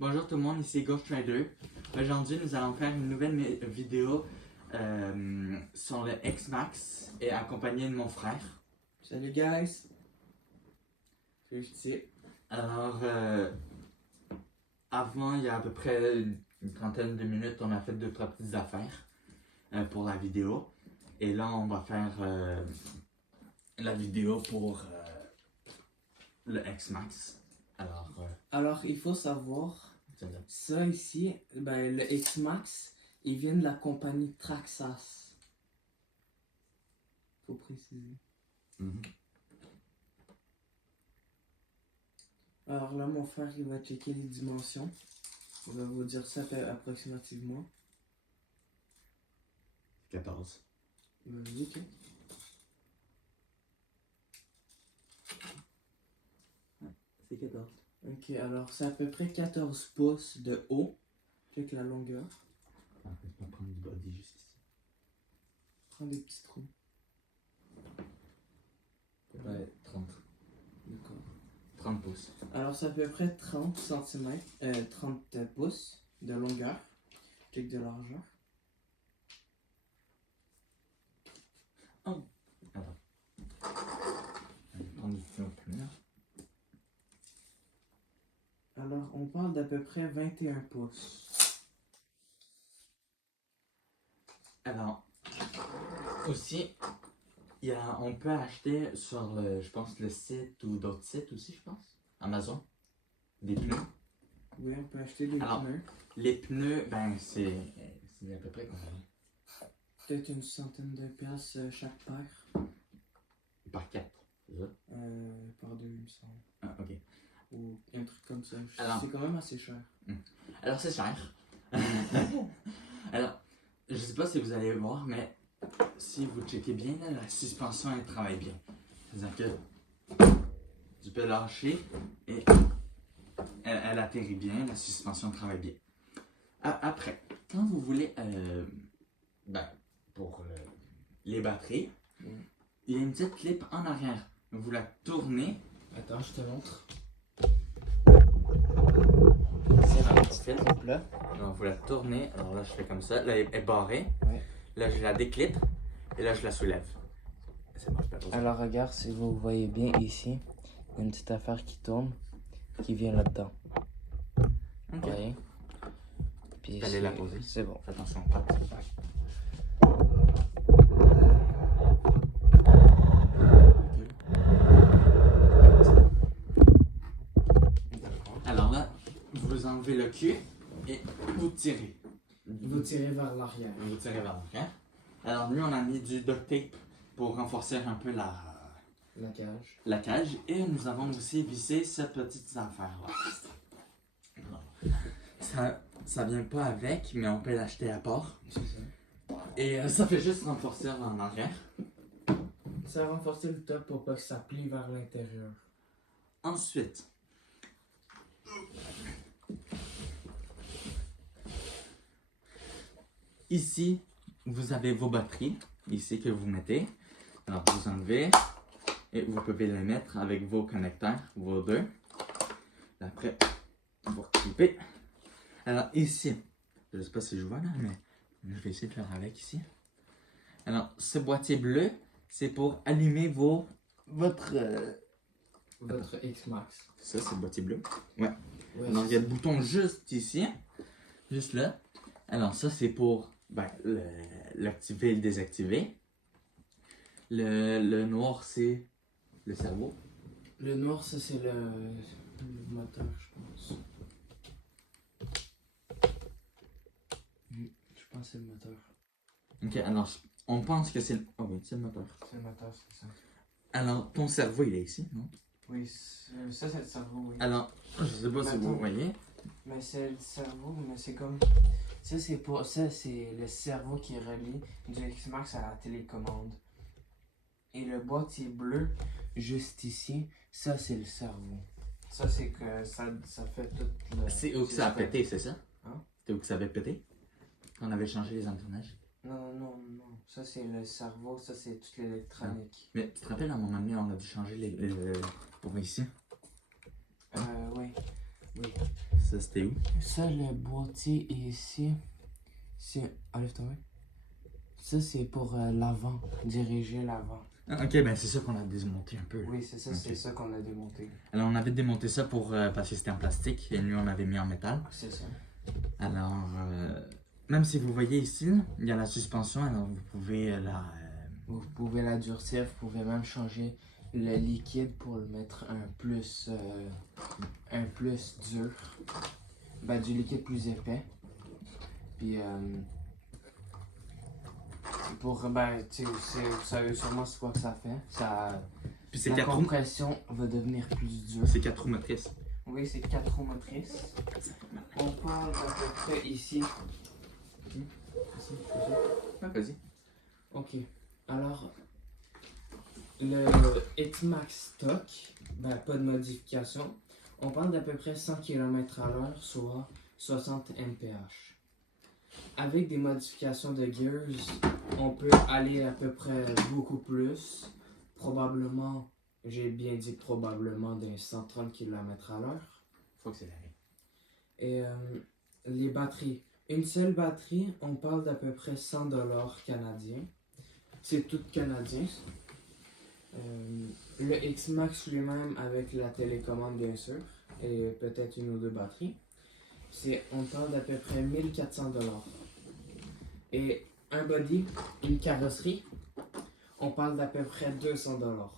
Bonjour tout le monde, ici Ghost Rider. Aujourd'hui, nous allons faire une nouvelle vidéo sur le X-Max et accompagné de mon frère. Salut guys! Salut Ch'ti. Alors, avant, il y a à peu près une trentaine de minutes, on a fait 2-3 petites affaires pour la vidéo. Et là, on va faire la vidéo pour le X-Max. Alors, il faut savoir, C'est là. ça ici, ben, le X-Max, il vient de la compagnie Traxxas. Faut préciser. Alors là, mon frère, il va checker les dimensions. Il va vous dire ça fait approximativement. 14. Il va vous dire que... C'est 14. Ok, alors c'est à peu près 14 pouces de haut. Check la longueur. On peut pas prendre du body juste ici. Prends des petits trous. Ouais, 30. D'accord. 30 pouces. Alors c'est à peu près 30 cm, 30 pouces de longueur. Check de largeur. Oh! Attends. On va prendre du feu plus là. Alors on parle d'à peu près 21 pouces. Alors, aussi, on peut acheter sur le, je pense, le site ou d'autres sites aussi, je pense. Amazon. Des pneus. Oui, on peut acheter des Alors, pneus. Les pneus, ben, c'est à peu près combien? Peut-être une centaine de piastres chaque paire. Par 4, c'est ça? Par deux, il me semble. Ah, ok. Ou un truc comme ça. Alors- C'est quand même assez cher. Alors, c'est cher. Alors, je sais pas si vous allez voir, mais si vous checkez bien, là, la suspension, elle travaille bien. C'est-à-dire que tu peux lâcher et elle atterrit bien, la suspension travaille bien. Après, quand vous voulez, pour les batteries, il y a une petite clip en arrière. Vous la tournez. Attends, je te montre. C'est la petite clip. Là. Alors, vous la tournez. Alors là, je fais comme ça. Là, elle est barrée. Ouais. Là, je la déclipe. Et là, je la soulève. C'est bon, je peux poser. Alors regarde, si vous voyez bien ici, il y a une petite affaire qui tourne, qui vient là-dedans. Ok. Vous voyez? Puis Allez la poser. C'est bon. Fais attention, pas de Alors là, vous enlevez le cul et vous tirez. Vous tirez vers l'arrière. Vous tirez vers l'arrière. Alors lui, on a mis du duct tape pour renforcer un peu La cage. cage. Et nous avons aussi vissé cette petite affaire-là. Ça vient pas avec, mais on peut l'acheter à part. C'est ça. Et ça fait juste renforcer en arrière. Ça a renforcé le top pour pas que ça plie vers l'intérieur. Ensuite, ici, vous avez vos batteries, ici que vous mettez. Alors, vous enlevez et vous pouvez les mettre avec vos connecteurs, vos deux. Après, vous clipez. Alors, ici, je ne sais pas si je vois là, mais je vais essayer de faire avec ici. Alors, ce boîtier bleu, c'est pour allumer votre X-Max. Ça, c'est le boîtier bleu. Ouais. Ouais, Alors, il y a le bouton juste ici. Juste là. Alors, ça, c'est pour l'activer et le désactiver. Le noir, c'est le cerveau. le noir, ça c'est le moteur, je pense. Je pense que c'est le moteur. Ok, alors, on pense que c'est le... Oh oui, c'est le moteur. C'est le moteur, c'est ça. Alors, ton cerveau, il est ici, non? Oui, ça c'est le cerveau, oui. Alors, je sais pas si vous voyez. Mais c'est le cerveau, mais c'est comme... Ça c'est le cerveau qui est relié du X-Max à la télécommande. Et le boîtier bleu, juste ici, ça c'est le cerveau. Ça c'est que ça fait tout le... C'est où que ça a pété, c'est ça? Hein? C'est où que ça avait pété? Quand on avait changé les engrenages. Non. Ça c'est le cerveau, ça c'est toute l'électronique. Mais tu te rappelles, à un moment donné, on a dû changer pour ici? Oui. Ça, c'était où? Ça, le boîtier est ici. Enlève ton main. Ça, c'est pour l'avant, diriger l'avant. Ah, ok, ben c'est ça qu'on a démonté un peu. Là. Oui, c'est ça, Ok. c'est ça qu'on a démonté. Alors, on avait démonté ça pour parce que c'était en plastique et nous, on avait mis en métal. C'est ça. Alors, même si vous voyez ici, là, il y a la suspension, alors vous pouvez Vous pouvez la durcir, vous pouvez même changer le liquide pour le mettre un plus dur. Ben, du liquide plus épais. Puis, ben, tu sais, vous savez sûrement c'est quoi que ça fait. Puis c'est La 4 roues. compression va devenir plus dure. C'est 4 roues motrices. Oui, c'est 4 roues motrices. On parle à peu près ici. Ici. Ouais, vas-y. Ok. Alors, le X-Max Stock, ben, pas de modification. On parle d'à peu près 100 km/h, soit 60 mph. Avec des modifications de gears, on peut aller à peu près beaucoup plus. Probablement, j'ai bien dit probablement d'un 130 km/h. Faut accélérer. Et les batteries. Une seule batterie, on parle d'à peu près 100$ canadiens. C'est tout canadien. Le X-Max lui-même avec la télécommande bien sûr. Et peut-être une ou deux batteries. On parle d'à peu près 1400$. Et un body, une carrosserie, on parle d'à peu près 200$.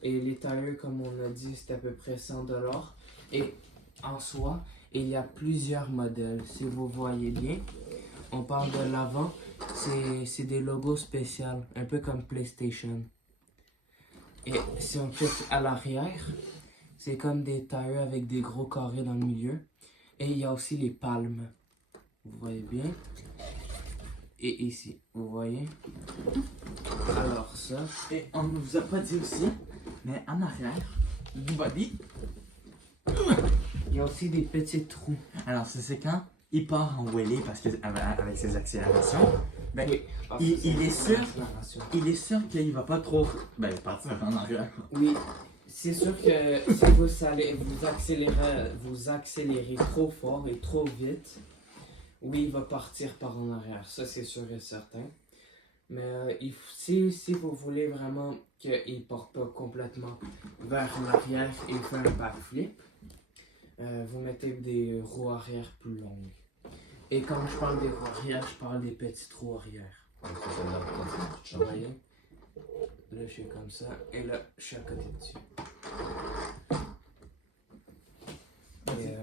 Et les tailleurs, comme on a dit, c'est à peu près 100$. Et en soi, il y a plusieurs modèles. Si vous voyez bien, on parle de l'avant, c'est des logos spéciaux, un peu comme PlayStation. Et si on check à l'arrière, c'est comme des tailleurs avec des gros carrés dans le milieu. Et il y a aussi les palmes. Vous voyez bien. Et ici, vous voyez. Alors ça. Et on ne vous a pas dit aussi, mais en arrière du body, Il y a aussi des petits trous. alors c'est quand il part en wheelie parce que avec ses accélérations, ben, Oui. il est sûr. L'accélération. il est sûr qu'il va pas trop partir en arrière. Oui. C'est sûr que si vous accélérez trop fort et trop vite, oui, il va partir par en arrière. Ça, c'est sûr et certain. Mais si vous voulez vraiment qu'il ne parte pas complètement vers l'arrière et faire un backflip, vous mettez des roues arrière plus longues. Et quand je parle des roues arrière, je parle des petites roues arrière. Vous voyez? Là, je suis comme ça. Et là, je suis à côté dessus. Et,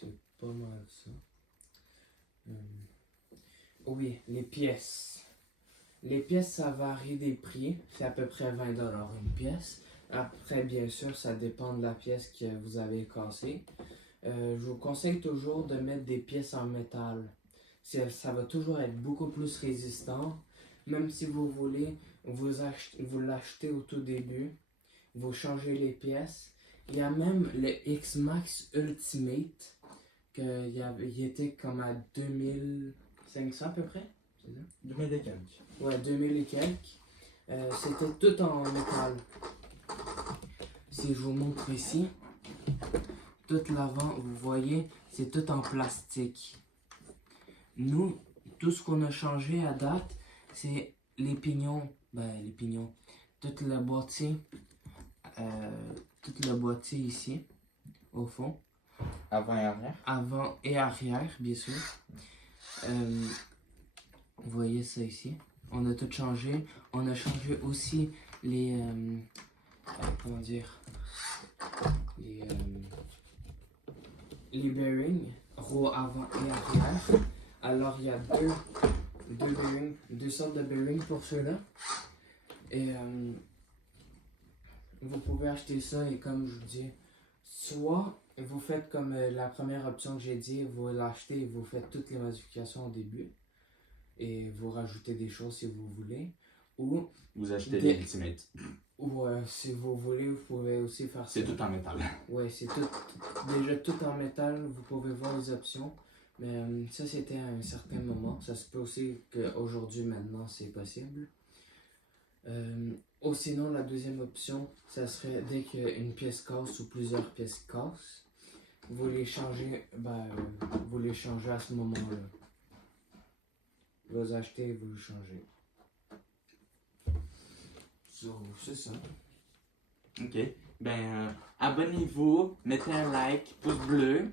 c'est pas mal ça. Oui, les pièces. Les pièces, ça varie des prix. C'est à peu près 20$ une pièce. Après, bien sûr, ça dépend de la pièce que vous avez cassée. Je vous conseille toujours de mettre des pièces en métal. Ça va toujours être beaucoup plus résistant. Même si vous voulez, vous l'achetez au tout début. Vous changez les pièces. Il y a même le X-Max Ultimate. Il était comme à 2500 à peu près. C'est ça? 2000 et quelques. Ouais, 2000 et quelques. C'était tout en métal. Si je vous montre ici, tout l'avant, vous voyez, c'est tout en plastique. Nous, tout ce qu'on a changé à date, c'est les pignons. Les pignons. Tout le boîtier. Tout le boîtier ici, au fond. Avant et arrière. Avant et arrière, bien sûr. Vous voyez ça ici. On a tout changé. On a changé aussi les... comment dire? Les bearings, roues avant et arrière. Alors, il y a deux bearings, deux sortes de bearings pour ceux-là. Et vous pouvez acheter ça et comme je vous dis, soit vous faites comme la première option que j'ai dit, vous l'achetez et vous faites toutes les modifications au début. Et vous rajoutez des choses si vous voulez. Ou Vous achetez les Ultimate. Ou si vous voulez, vous pouvez aussi faire ça. C'est tout en métal. Ouais, c'est déjà tout en métal. Vous pouvez voir les options. Mais ça, c'était à un certain moment. Ça se peut aussi qu'aujourd'hui, maintenant, c'est possible. Ou sinon, la deuxième option, ça serait dès qu'une pièce casse ou plusieurs pièces cassent, vous les changez, vous les changez à ce moment-là. Vous achetez et vous le changez. So, c'est ça. Ok. Ben, abonnez-vous, mettez un like, pouce bleu.